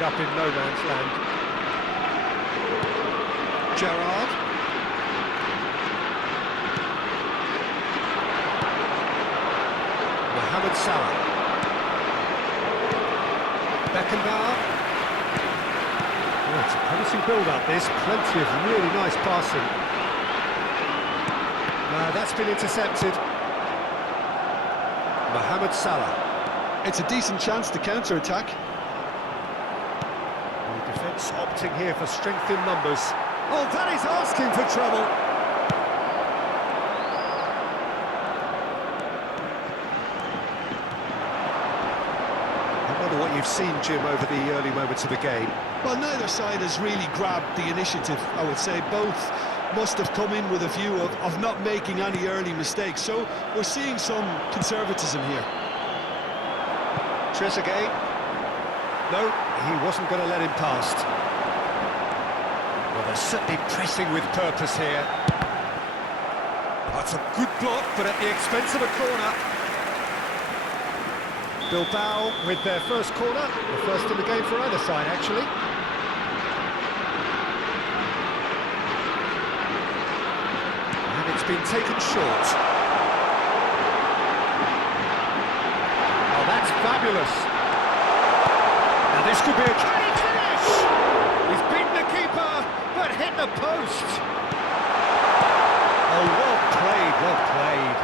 ended up in no man's land. Gerrard. Mohamed Salah. Beckenbauer. Oh, it's a promising build-up, this. Plenty of really nice passing. That's been intercepted. Mohamed Salah. It's a decent chance to counter-attack. The defence opting here for strength in numbers. Oh, that is asking for trouble. I wonder what you've seen, Jim, over the early moments of the game. Well, neither side has really grabbed the initiative, I would say. Both must have come in with a view of not making any early mistakes. So we're seeing some conservatism here. Trezeguet. No, he wasn't going to let him past. Well, they're certainly pressing with purpose here. That's a good block, but at the expense of a corner. Bilbao with their first corner, the first in the game for either side, actually. And it's been taken short. Oh, that's fabulous. Now this could be a... Can he finish? He's beaten the keeper, but hit the post. Oh, well played, well played.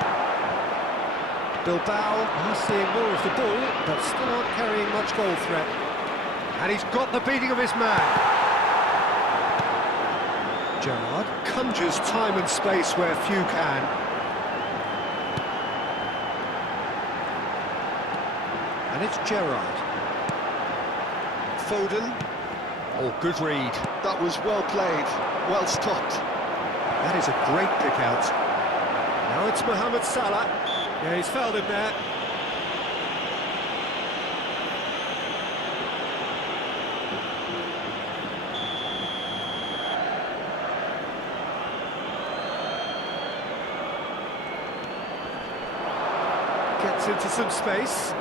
Bilbao are seeing more of the ball, but still aren't carrying much goal threat. And he's got the beating of his man. Gerrard conjures time and space where few can. And it's Gerrard. Foden. Oh, good read. That was well played, well stopped. That is a great pick out. Now it's Mohamed Salah. Yeah, he's fouled him there. Gets into some space.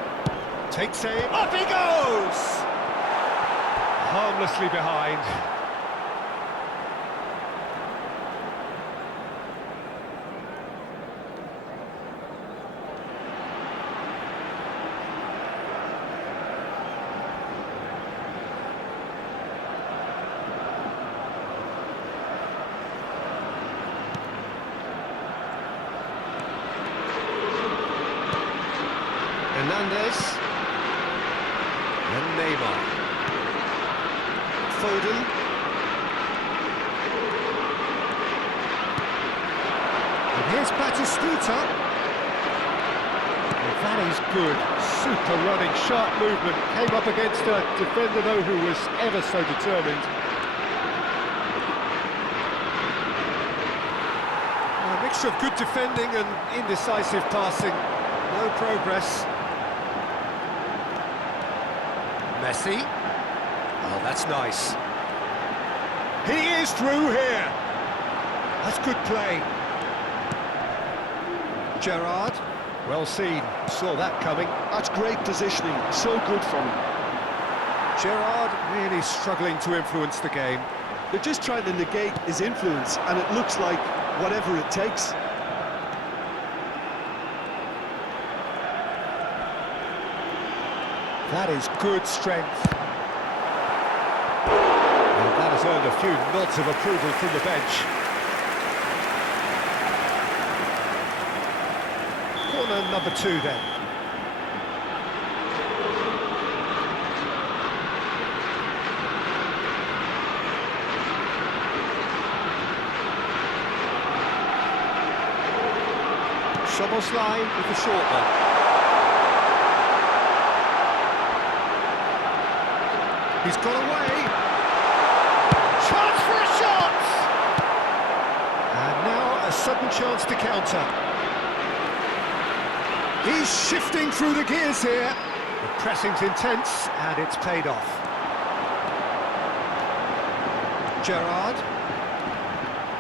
Takes aim. Up he goes! Harmlessly behind. Hernandez. And Neymar. Foden. And here's Batistuta. Well, that is good. Super running, sharp movement. Came up against a defender, though, who was ever so determined. A mixture of good defending and indecisive passing. No progress. Messi. Oh, that's nice. He is through here. That's good play. Gerrard. Well seen. Saw that coming. That's great positioning. So good from him. Gerrard really struggling to influence the game. They're just trying to negate his influence, and it looks like whatever it takes. That is good strength. Well, that has earned a few nods of approval from the bench. Corner number 2 then. Szoboszlai with the short one. He's got away. Chance for a shot! And now a sudden chance to counter. He's shifting through the gears here. The pressing's intense, and it's paid off. Gerrard.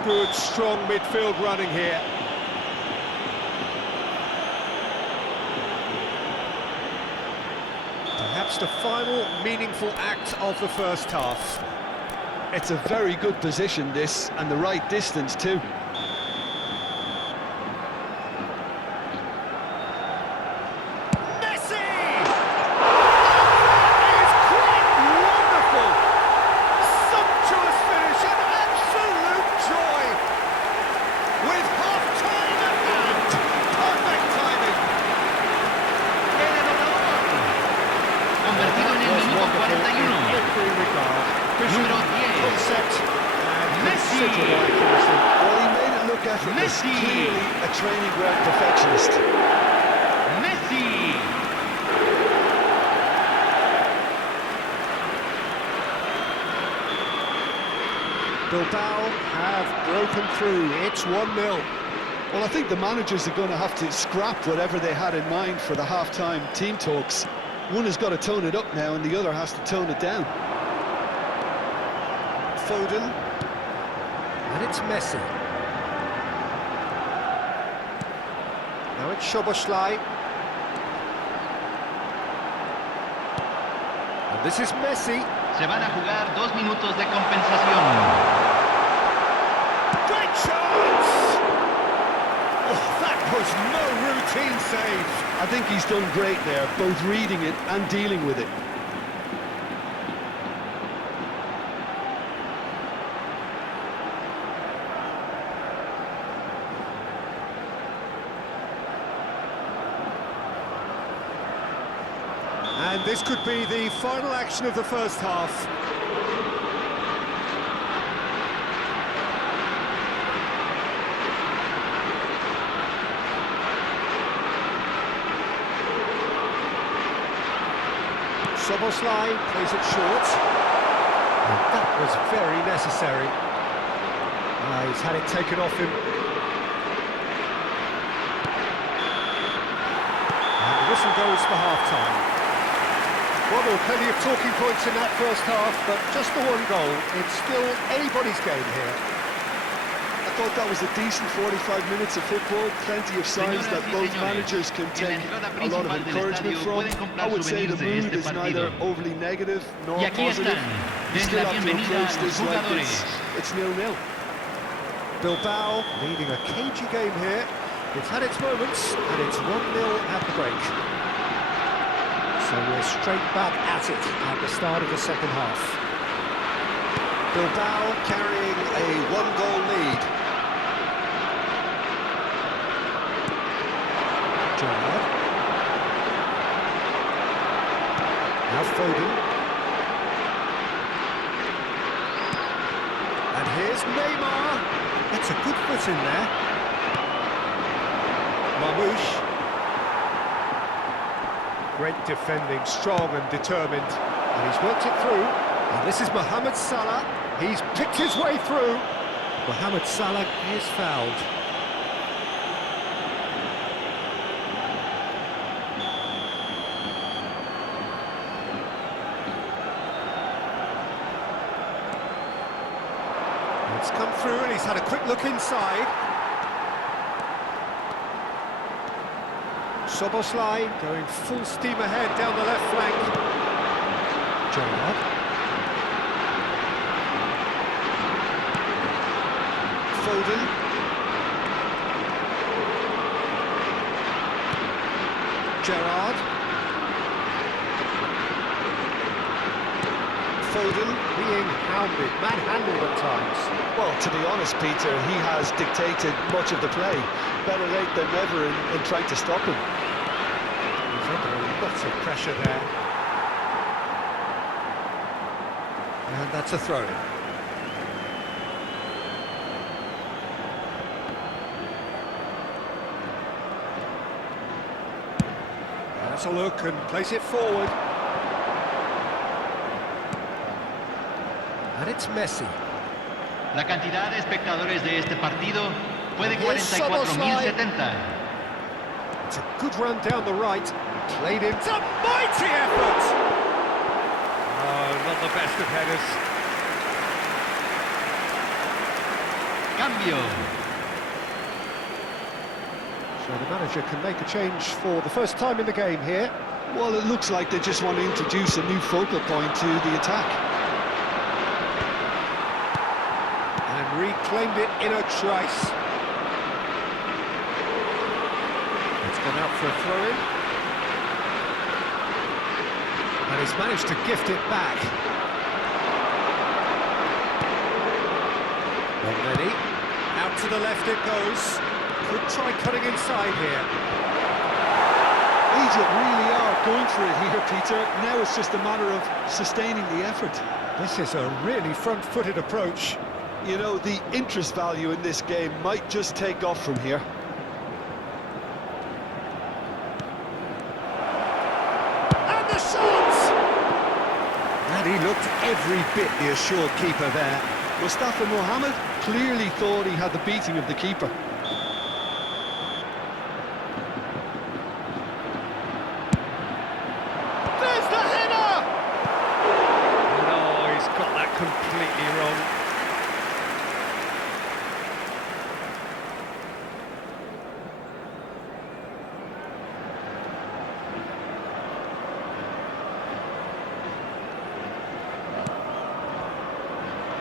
Good, strong midfield running here. perhaps the final meaningful act of the first half. It's a very good position, this, and the right distance too. Messi! That is quite wonderful! Sumptuous finish, an absolute joy! With half-time at hand, perfect timing! Convertido en el minuto 41. Every regard. Número 10. Concept and Messi. considerable accuracy. Well, he made it look effortless, Messi. clearly a training ground perfectionist. Messi. Bilbao have broken through. It's 1-0. Well, I think the managers are going to have to scrap whatever they had in mind for the half-time team talks. One has got to tone it up now, and the other has to tone it down. Foden. And it's Messi. Now it's Szoboszlai. And this is Messi. Se van a jugar 2 minutos de compensación. Great chance! Oh, that was no routine save. I think he's done great there, both reading it and dealing with it. And this could be the final action of the first half. Szoboszlai plays it short. And that was very necessary. He's had it taken off him. And the whistle goes for half-time. Well, there were plenty of talking points in that first half, but just the one goal. It's still anybody's game here. I thought that was a decent 45 minutes of football, plenty of signs Señoras that y both señores, managers can en la take entrada a lot of principal del encouragement estadio from. pueden comprar I would say the souvenirs de mood este is neither partido. overly negative nor Y aquí positive. están, You den still la have to bienvenida approach a this los like jugadores. it's 0-0. Bilbao leading a cagey game here. It's had its moments, and it's 1-0 at the break. So we're straight back at it at the start of the second half. Bilbao carrying a one-goal lead. Gerrard. Now Foden. And here's Neymar. That's a good foot in there. Mamouche. Great defending, strong and determined. And he's worked it through. And this is Mohamed Salah. He's picked his way through. Mohamed Salah is fouled. It's come through and he's had a quick look inside. Szoboszlai going full steam ahead down the left flank. Gerrard. Foden. Gerrard. Foden being hounded, manhandled at times. Well, to be honest, Peter, he has dictated much of the play. Better late than never in trying to stop him. He's under lots of pressure there. And that's a throw. That's a look and place it forward. And it's Messi. La cantidad de espectadores de este partido fue de Here's 44.070. It's a good run down the right. Played in. It's a mighty effort! Oh, not the best of headers. Cambio. So the manager can make a change for the first time in the game here. Well, it looks like they just want to introduce a new focal point to the attack. And reclaimed it in a trice. It's gone out for a throw-in. And he's managed to gift it back. Already, out to the left it goes. Could try cutting inside here. Egypt really are going for it here, Peter. Now it's just a matter of sustaining the effort. This is a really front-footed approach. You know, the interest value in this game might just take off from here. And the shot! And he looked every bit the assured keeper there. Mustafa Mohamed clearly thought he had the beating of the keeper. There's the header! No, he's got that completely wrong.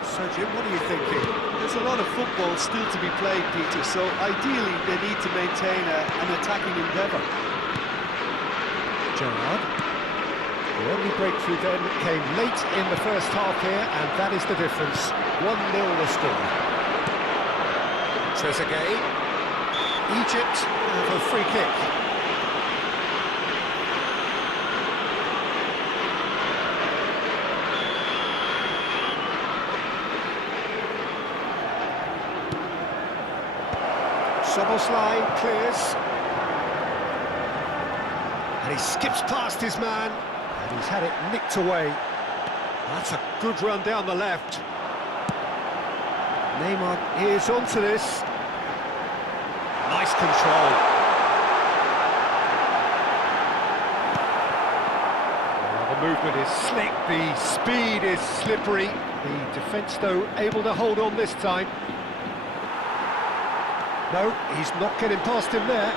So, Jim, what are you thinking? There's a lot of football still to be played, Peter, so ideally they need to maintain an attacking endeavour. Gerrard. The only breakthrough then came late in the first half here, and that is the difference. 1-0 the score. Trezeguet. Egypt have a free kick. Soboslai clears. And he skips past his man. And he's had it nicked away. That's a good run down the left. Neymar is onto this. Nice control. Well, the movement is slick, the speed is slippery. The defence, though, able to hold on this time. No, he's not getting past him there.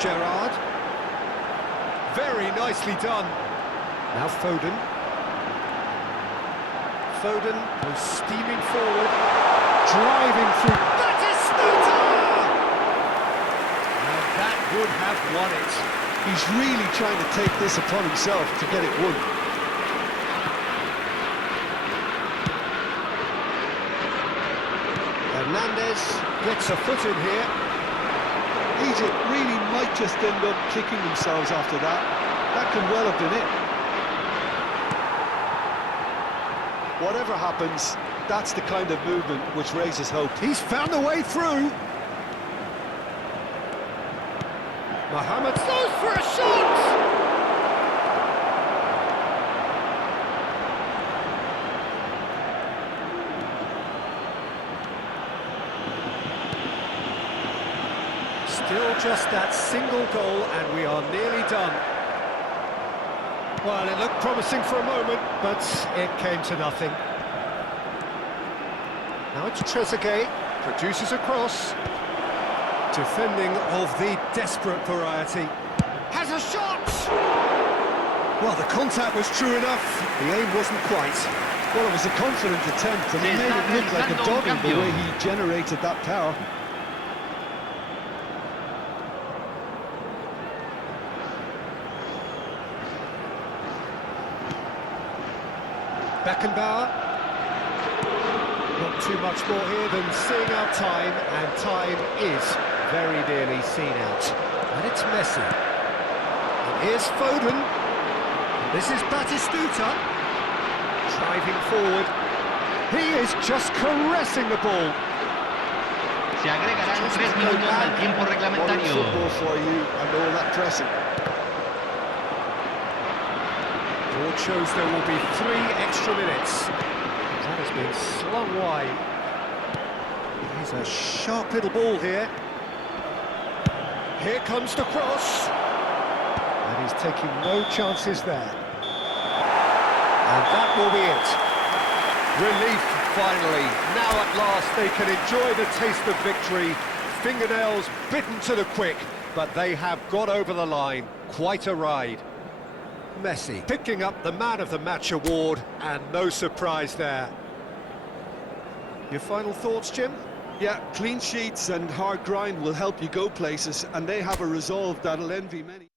Gerrard. Very nicely done. Now Foden. Foden goes steaming forward, driving through. That is Stuta! And that would have won it. He's really trying to take this upon himself to get it won. Hernandez gets a foot in here. Egypt really might just end up kicking themselves after that. That could well have been it. Whatever happens, that's the kind of movement which raises hope. He's found a way through. Mohamed goes for a shot! Still just that single goal and we are nearly done. Well, it looked promising for a moment, but it came to nothing. Now it's Trezeguet, produces a cross. Defending of the desperate variety. Has a shot! Well, the contact was true enough, the aim wasn't quite. Well, it was a confident attempt and he made it look like a doddle the way he generated that power. Beckenbauer. Not too much more here than seeing out time, and time is very nearly seen out. And it's Messi. And here's Foden. And this is Batistuta. Driving forward. He is just caressing the ball. Se agregarán 3 minutos al tiempo reglamentario. Football for you and all that pressing. Board shows there will be 3 extra minutes. That has been slung wide. Here's a sharp little ball here. Here comes the cross. And he's taking no chances there. And that will be it. Relief finally, now at last they can enjoy the taste of victory. Fingernails bitten to the quick, but they have got over the line. Quite a ride. Messi picking up the Man of the Match award, and no surprise there. Your final thoughts, Jim? Yeah, clean sheets and hard grind will help you go places, and they have a resolve that'll envy many.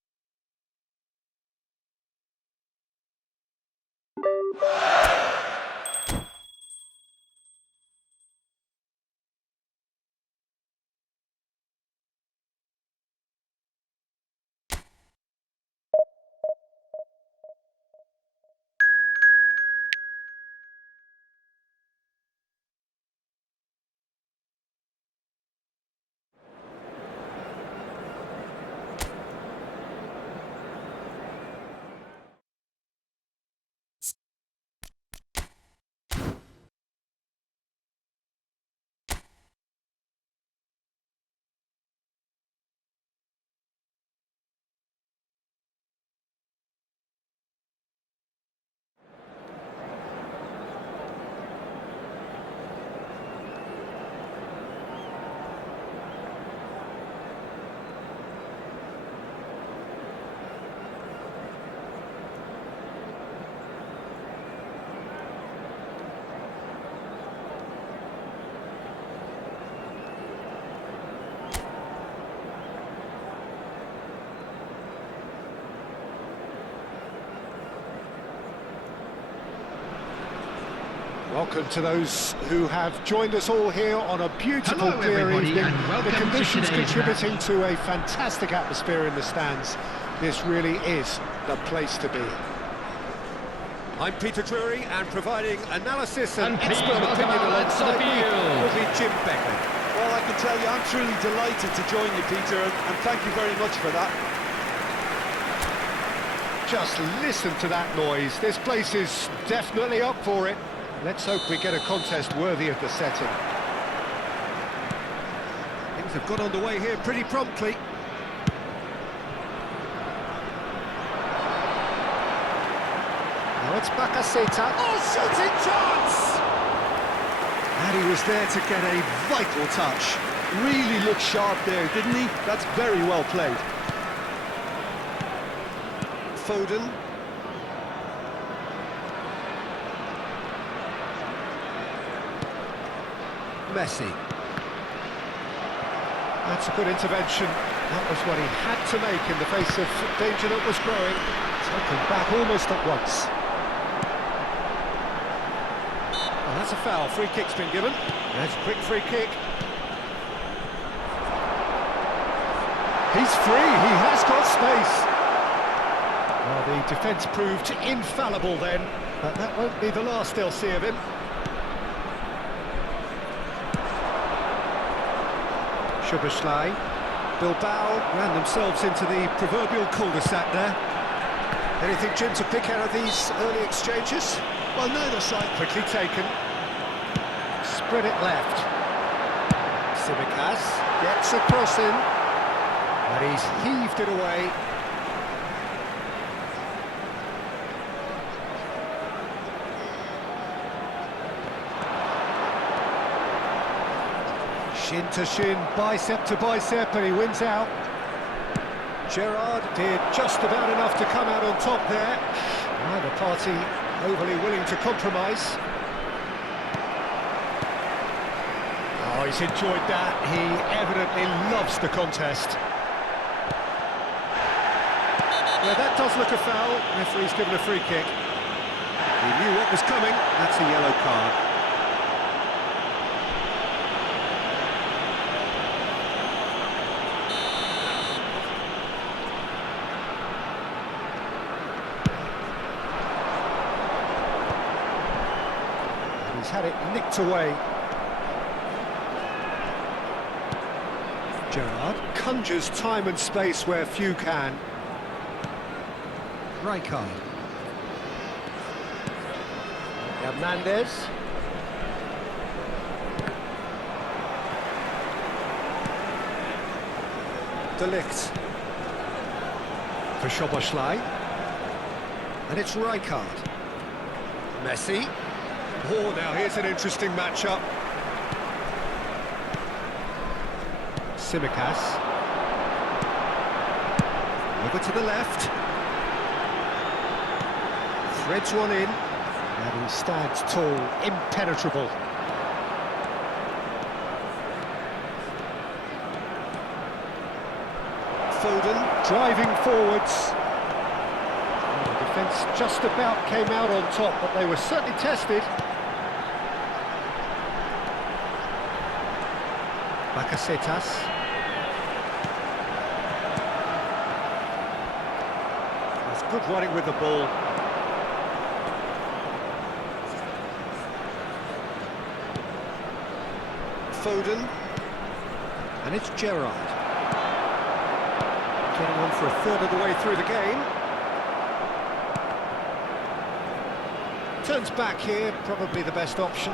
Welcome to those who have joined us all here on a beautiful Hello, clear everybody, evening. and welcome The to conditions today's contributing to a fantastic atmosphere in the stands. This really is the place to be. I'm Peter Drury, and providing analysis and And please expert welcome opinion our lads to the alongside me field. will be Jim Becker. Well, I can tell you, I'm truly delighted to join you, Peter, and thank you very much for that. Just listen to that noise. This place is definitely up for it. Let's hope we get a contest worthy of the setting. Things have got underway here pretty promptly. Now it's Bacaseta. Oh, shooting chance! And he was there to get a vital touch. Really looked sharp there, didn't he? That's very well played. Foden. Messi. That's a good intervention. That was what he had to make in the face of danger that was growing. Taken back almost at once. Well, that's a foul. Free kick's been given. That's a quick free kick. He's free. He has got space. Well, the defence proved infallible then, but that won't be the last they'll see of him. Szoboszlai. Bilbao ran themselves into the proverbial cul-de-sac there. Anything, Jim, to pick out of these early exchanges? Well, neither side. Quickly taken. Spread it left. Simicas gets a cross in. And he's heaved it away. Shin to shin, bicep to bicep, and he wins out. Gerrard did just about enough to come out on top there. Neither party overly willing to compromise. Oh, he's enjoyed that. He evidently loves the contest. Yeah, that does look a foul. Referee's given a free kick. He knew what was coming. That's a yellow card. He's had it nicked away. Gerrard conjures time and space where few can. Rijkaard. Hernandez. De Ligt. For Szoboszlai. And it's Rijkaard. Messi. Oh, now here's an interesting matchup. Tsimikas. Over to the left. Threads one in. And he stands tall, impenetrable. Foden driving forwards. The defence just about came out on top, but they were certainly tested. Bakasetas. That's good running with the ball. Foden. And it's Gerrard. Getting on for a third of the way through the game. Turns back here, probably the best option.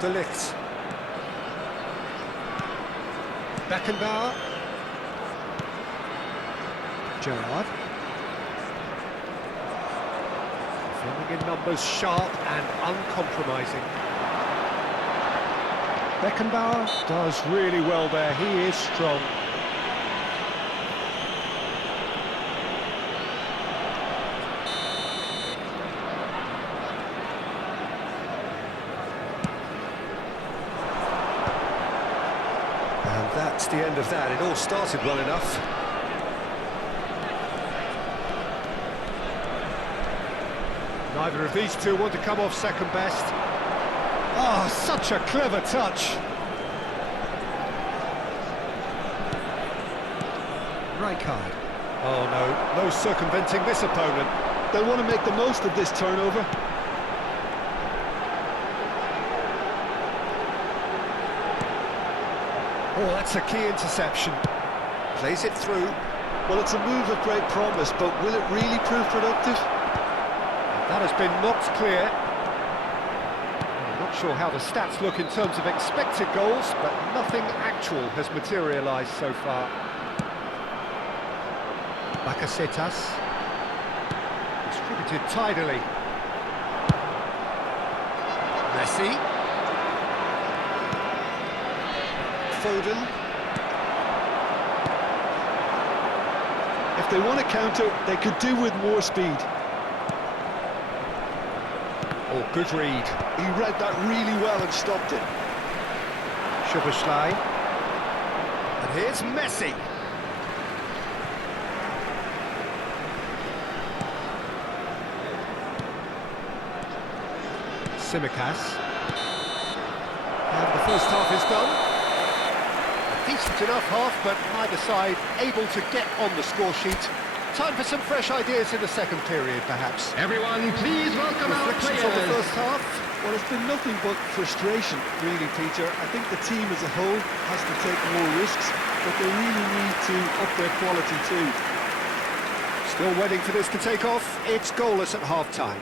De Ligt. Beckenbauer. Gerrard. Defending in numbers, sharp and uncompromising. Beckenbauer does really well there, he is strong. And that's the end of that. It all started well enough. Neither of these two want to come off second best. Oh, such a clever touch. Rijkaard. Oh no, no circumventing this opponent. They'll want to make the most of this turnover. Oh, that's a key interception. Plays it through. Well, it's a move of great promise, but will it really prove productive? That has been knocked clear. I'm not sure how the stats look in terms of expected goals, but nothing actual has materialised so far. Bakasetas. Distributed tidily. Messi. Foden. If they want to counter, they could do with more speed. Oh, good read. He read that really well and stopped it. Szoboszlai. And here's Messi. Tsimikas. And the first half is done. A decent enough half, but neither side able to get on the score sheet. Time for some fresh ideas in the second period, perhaps. Everyone, please welcome our Reflections on the players. first half. Well, it's been nothing but frustration, really, Peter. I think the team as a whole has to take more risks, but they really need to up their quality too. Still waiting for this to take off. It's goalless at half-time.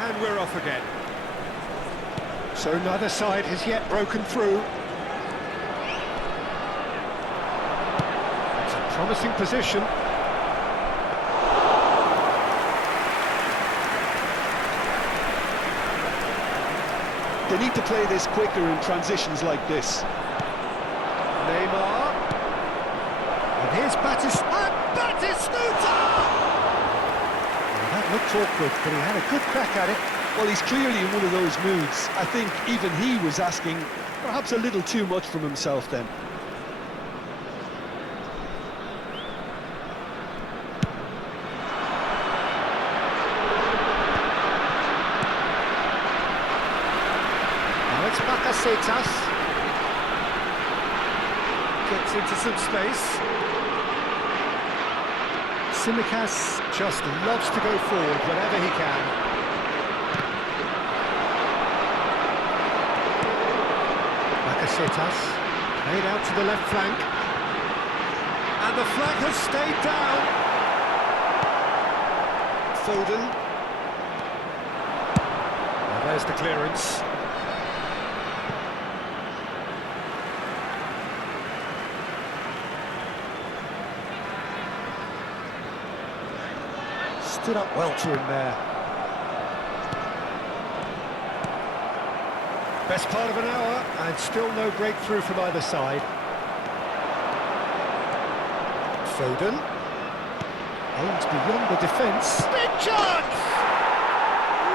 And we're off again. So neither side has yet broken through. It's a promising position. They need to play this quicker in transitions like this. Neymar. And here's Batistuta! That looked awkward, but he had a good crack at it. Well, he's clearly in one of those moods. I think even he was asking perhaps a little too much from himself then. Now it's Bakasetas. Gets into some space. Tsimikas just loves to go forward whenever he can. Bakasetas played out to the left flank. And the flag has stayed down. Foden. Well, there's the clearance. Stood up well to him there. Best part of an hour, and still no breakthrough from either side. Foden. Aims beyond the defence. Big chance!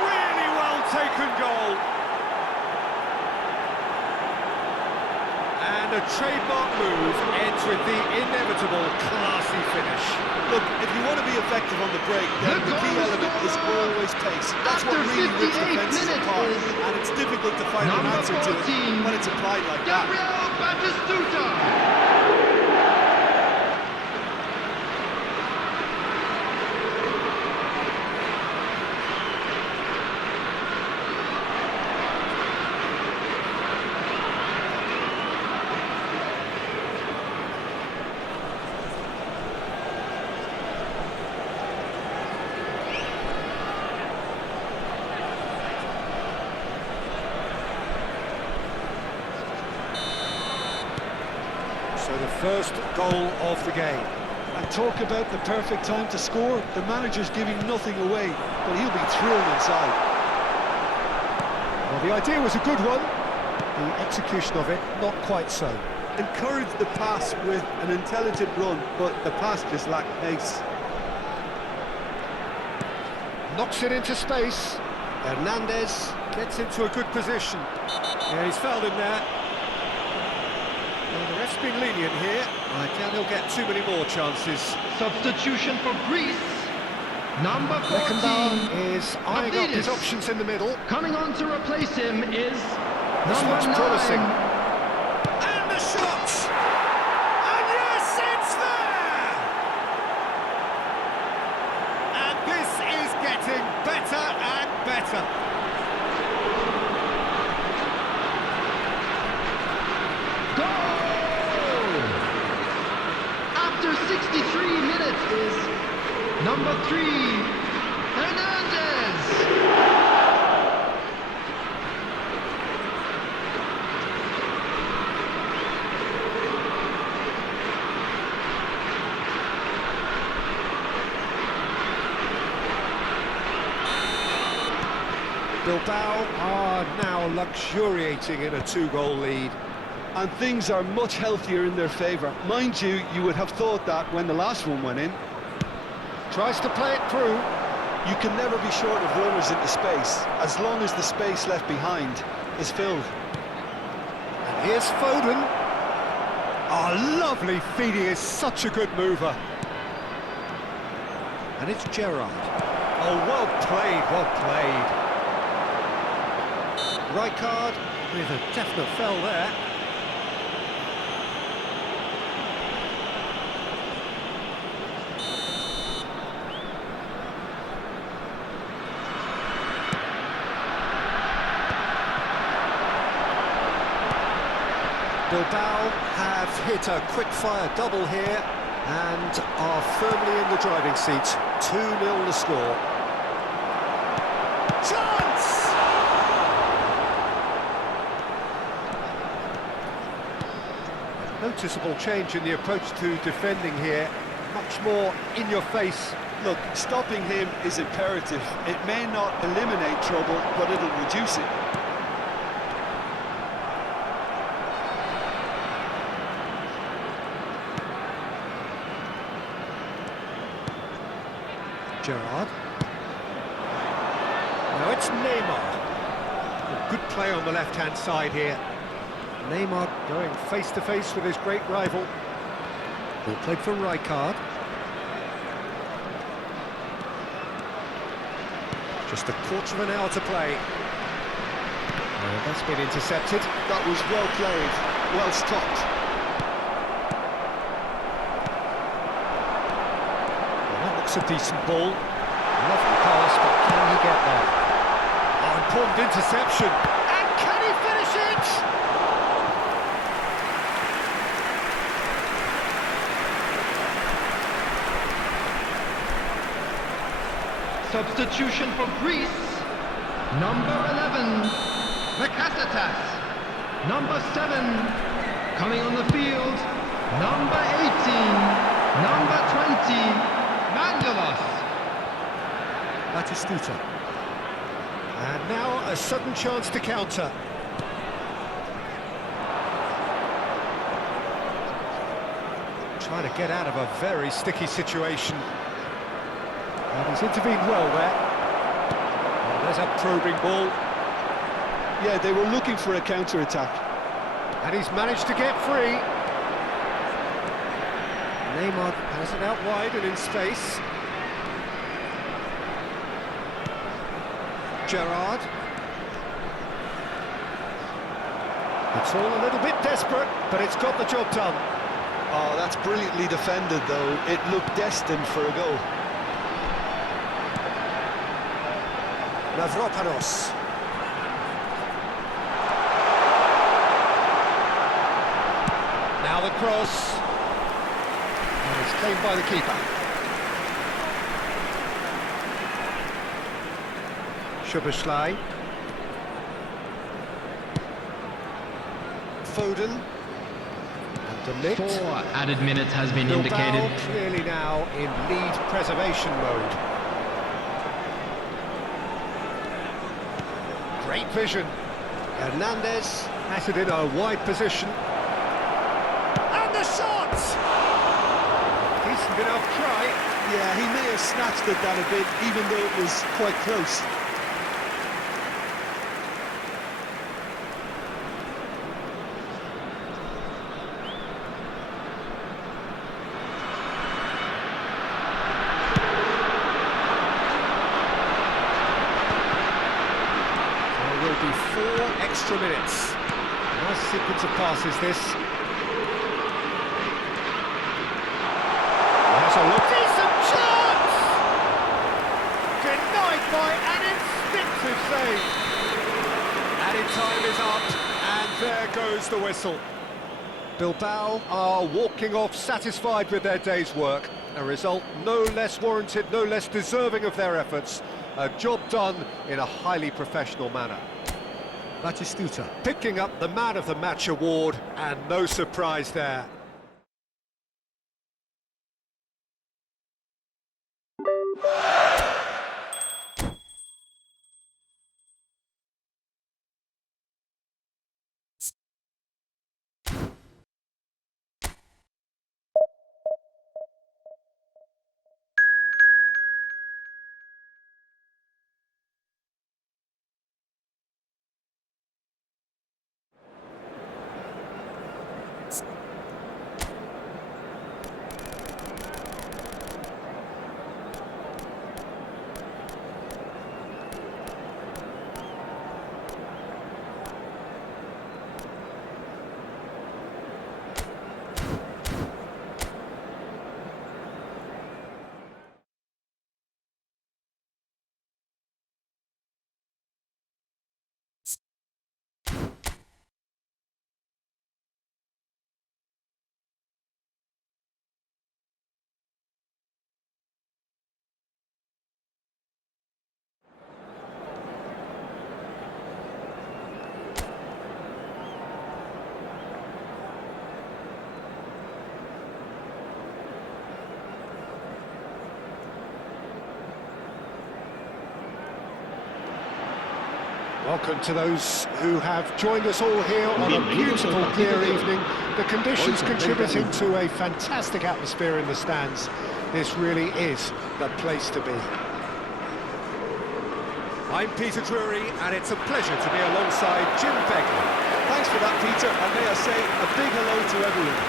Really well taken goal. And a trademark move ends with the inevitable classy finish. Look, if you want to be effective on the break, then the key element is always pace. That's what really rips defences apart, and it's difficult to find an answer to it when it's applied like that. So the first goal of the game. And talk about the perfect time to score. The manager's giving nothing away, but he'll be thrilled inside. Well, the idea was a good one. The execution of it, not quite so. Encouraged the pass with an intelligent run, but the pass just lacked pace. Knocks it into space. Hernandez gets into a good position. Yeah, he's fouled him there. Well, the ref's been lenient here. I doubt he'll get too many more chances. Substitution for Greece. Number 14. Beckenbauer is eyeing up his Bagz. options in the middle. Coming on to replace him is This number looks 9. promising. And the shot! And yes, it's there! And this is getting better and better. Goal! After 63 minutes is number 3, Hernandez. Bilbao are now luxuriating in a 2-goal lead. And things are much healthier in their favour. Mind you, you would have thought that when the last one went in. Tries to play it through. You can never be short of runners into space, as long as the space left behind is filled. And here's Foden. Oh, lovely feed, he is such a good mover. And it's Gerrard. Oh, well played, well played. Rijkaard with a definite foul there. Bilbao have hit a quick-fire double here and are firmly in the driving seat. 2-0 the score. Chance! Noticeable change in the approach to defending here. Much more in your face. Look, stopping him is imperative. It may not eliminate trouble, but it'll reduce it. Gerrard. Now it's Neymar. A good play on the left-hand side here. Neymar going face-to-face with his great rival. Ball played for Rijkaard. Just a quarter of an hour to play. That's been intercepted. That was well played, well stopped. Well, That's a decent ball. Lovely pass, but can he get there? Oh, important interception. And can he finish it? Substitution for Greece. Number 11, Bagz. Number 7, coming on the field. Number 18, number 20, Mandulos. Batistuta. And now a sudden chance to counter. Trying to get out of a very sticky situation. And he's intervened well there. Oh, there's a probing ball. Yeah, they were looking for a counter-attack. And he's managed to get free. Neymar has it out wide and in space. Gerrard. It's all a little bit desperate, but it's got the job done. Oh, that's brilliantly defended, though. It looked destined for a goal. Mavropanos. Now the cross. And it's claimed by the keeper. Szoboszlai. Foden. And de Ligt. 4 added minutes has been Bilbao indicated. clearly now in lead preservation mode. Great vision. Hernandez has it in a wide position. And the shot! Decent enough try. Yeah, he may have snatched at that a bit, even though it was quite close. There will be 4 extra minutes. Nice sequence of passes, this. There's a look. Decent chance! Denied by an instinctive save. Added time is up, and there goes the whistle. Bilbao are walking off satisfied with their day's work. A result no less warranted, no less deserving of their efforts. A job done in a highly professional manner. Batistuta picking up the Man of the Match award, and no surprise there. Welcome to those who have joined us all here on a beautiful, clear evening. The conditions contributing to a fantastic atmosphere in the stands. This really is the place to be. I'm Peter Drury, and it's a pleasure to be alongside Jim Begley. Thanks for that, Peter, and may I say a big hello to everyone.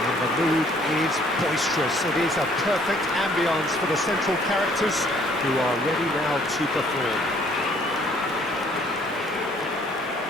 And the mood is boisterous. It is a perfect ambience for the central characters who are ready now to perform.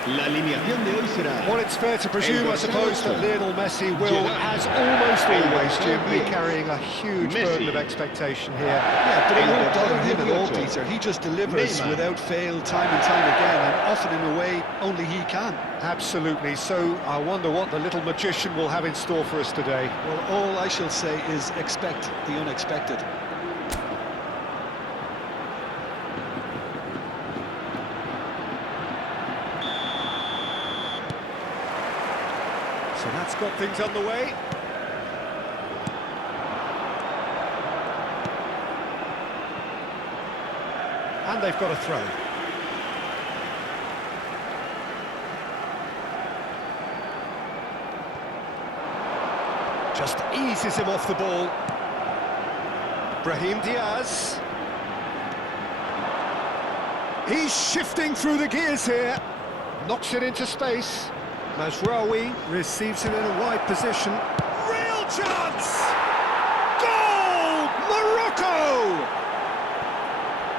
La alineación de hoy será... Well, it's fair to presume, I suppose, that Lionel Messi will, as almost always, Jim, be carrying a huge burden of expectation here. Yeah, but it won't bother him at all, Peter. He just delivers without fail, time and time again, and often in a way only he can. Absolutely. So I wonder what the little magician will have in store for us today. Well, all I shall say is expect the unexpected. So that's got things underway. And they've got a throw. Just eases him off the ball. Brahim Diaz. He's shifting through the gears here. Knocks it into space. Mazraoui receives him in a wide position. Real chance! Goal! Morocco!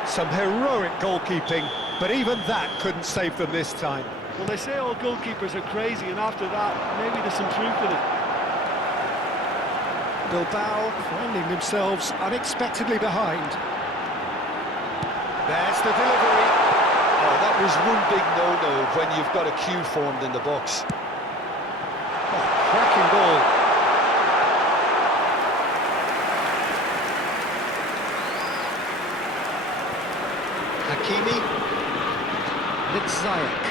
Some heroic goalkeeping, but even that couldn't save them this time. Well, they say all goalkeepers are crazy, and after that, maybe there's some truth in it. Bilbao finding themselves unexpectedly behind. There's the delivery. Oh, that was one big no-no when you've got a queue formed in the box. Oh, cracking ball. Hakimi. And it's Ziyech.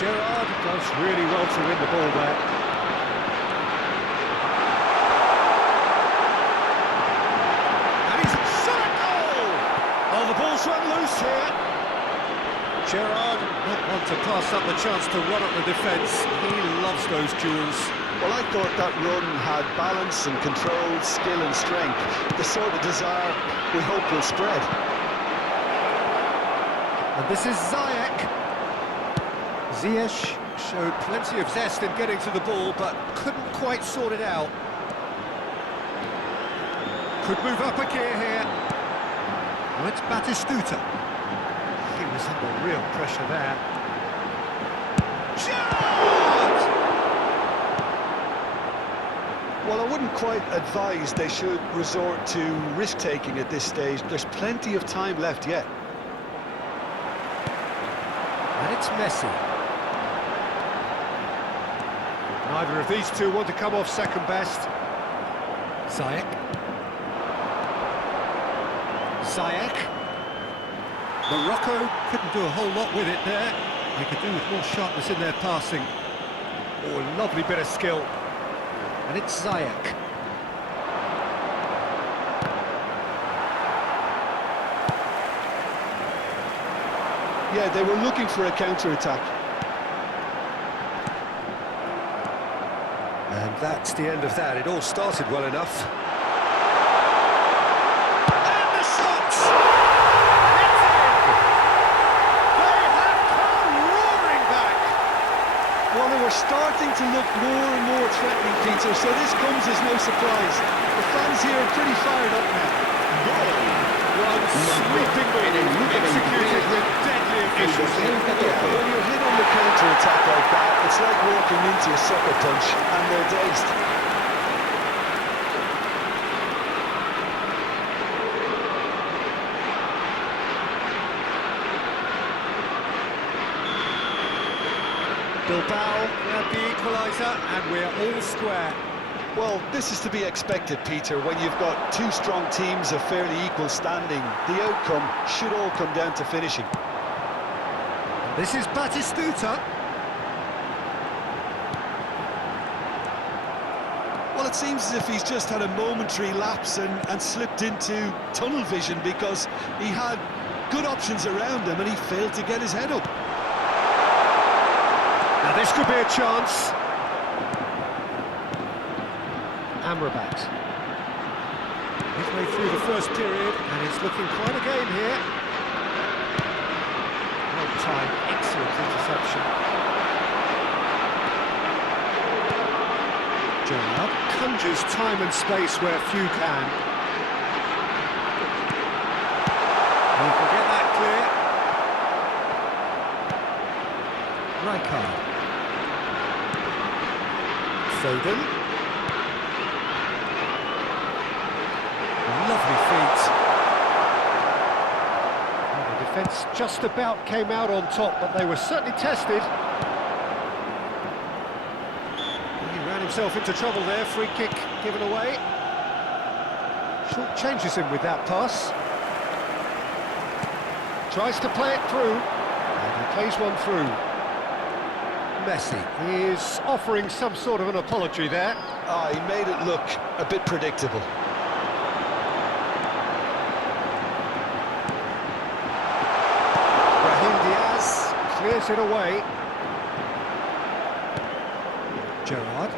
Gerrard does really well to win the ball there. And he's shot a goal! Oh, the ball's run loose here. Gerrard, not one to pass up the chance to run up the defence. He loves those duels. Well, I thought that run had balance and control, skill and strength. The sort of desire we hope will spread. And this is Ziyech. Ziyech showed plenty of zest in getting to the ball, but couldn't quite sort it out. Could move up a gear here. Well, it's Batistuta. He was under real pressure there. Shot! Well, I wouldn't quite advise they should resort to risk-taking at this stage. There's plenty of time left yet. And it's Messi. Neither of these two want to come off second best. Ziyech. Ziyech. Morocco couldn't do a whole lot with it there. They could do with more sharpness in their passing. Oh, lovely bit of skill. And it's Ziyech. Yeah, they were looking for a counter-attack. And that's the end of that. It all started well enough. Well, they were starting to look more and more threatening, Peter, so this comes as no surprise. The fans here are pretty fired up now. One sweeping win, executed with deadly efficiency. Yeah, when you're hit on the counter-attack like that, it's like walking into a sucker punch, and they're dazed. Bilbao had the equaliser, and we're all square. Well, this is to be expected, Peter. When you've got two strong teams of fairly equal standing, the outcome should all come down to finishing. This is Batistuta. Well, it seems as if he's just had a momentary lapse and slipped into tunnel vision because he had good options around him and he failed to get his head up. Now this could be a chance. Amrabat. Midway through the first period, and it's looking quite a game here. Well timed, excellent interception. Gerrard conjures time and space where few can. He can get that clear. Rijkaard. Foden. Lovely feet. Well, the defence just about came out on top, but they were certainly tested. He ran himself into trouble there, free kick given away. Short changes him with that pass. Tries to play it through, and he plays one through. Messi is offering some sort of an apology there. He made it look a bit predictable. Brahim Diaz clears it away. Gerrard.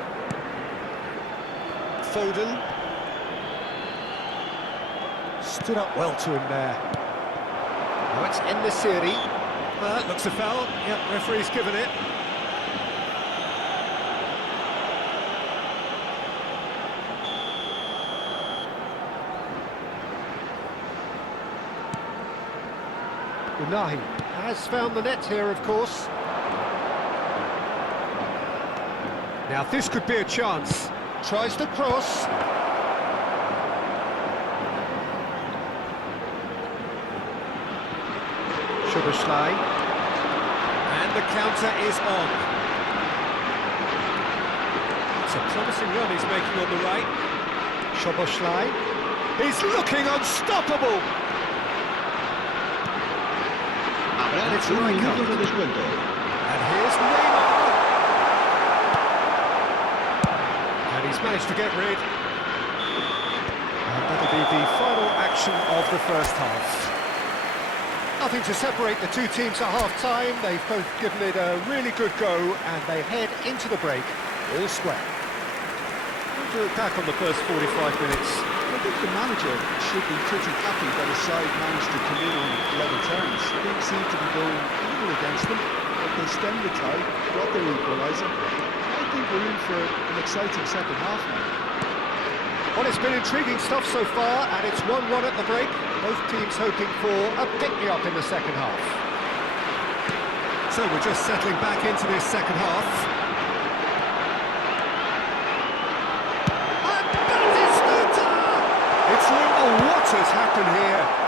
Foden. Stood up well to him there. Now it's En-Nesyri. Looks a foul. Yep, referee's given it. Unahi has found the net here, of course. Now this could be a chance. Tries to cross. Szoboszlai. And the counter is on. It's a promising run he's making on the right. Szoboszlai. He's looking unstoppable! Habrá And it's un minuto Rijkaard. de descuento. And here's Neymar! And he's managed to get rid. And that'll be the final action of the first half. Nothing to separate the two teams at half-time. They've both given it a really good go, and they head into the break all square. We'll do it back on the first 45 minutes. I think the manager should be pretty happy that his side managed to come in on level terms. Things seem to be going a little against them, but they stemmed the tide, got their equaliser. I think we're in for an exciting second half now. Well, it's been intriguing stuff so far, and it's 1-1 at the break. Both teams hoping for a pick-me-up in the second half. So we're just settling back into this second half. And that is the tie! It's what has happened here?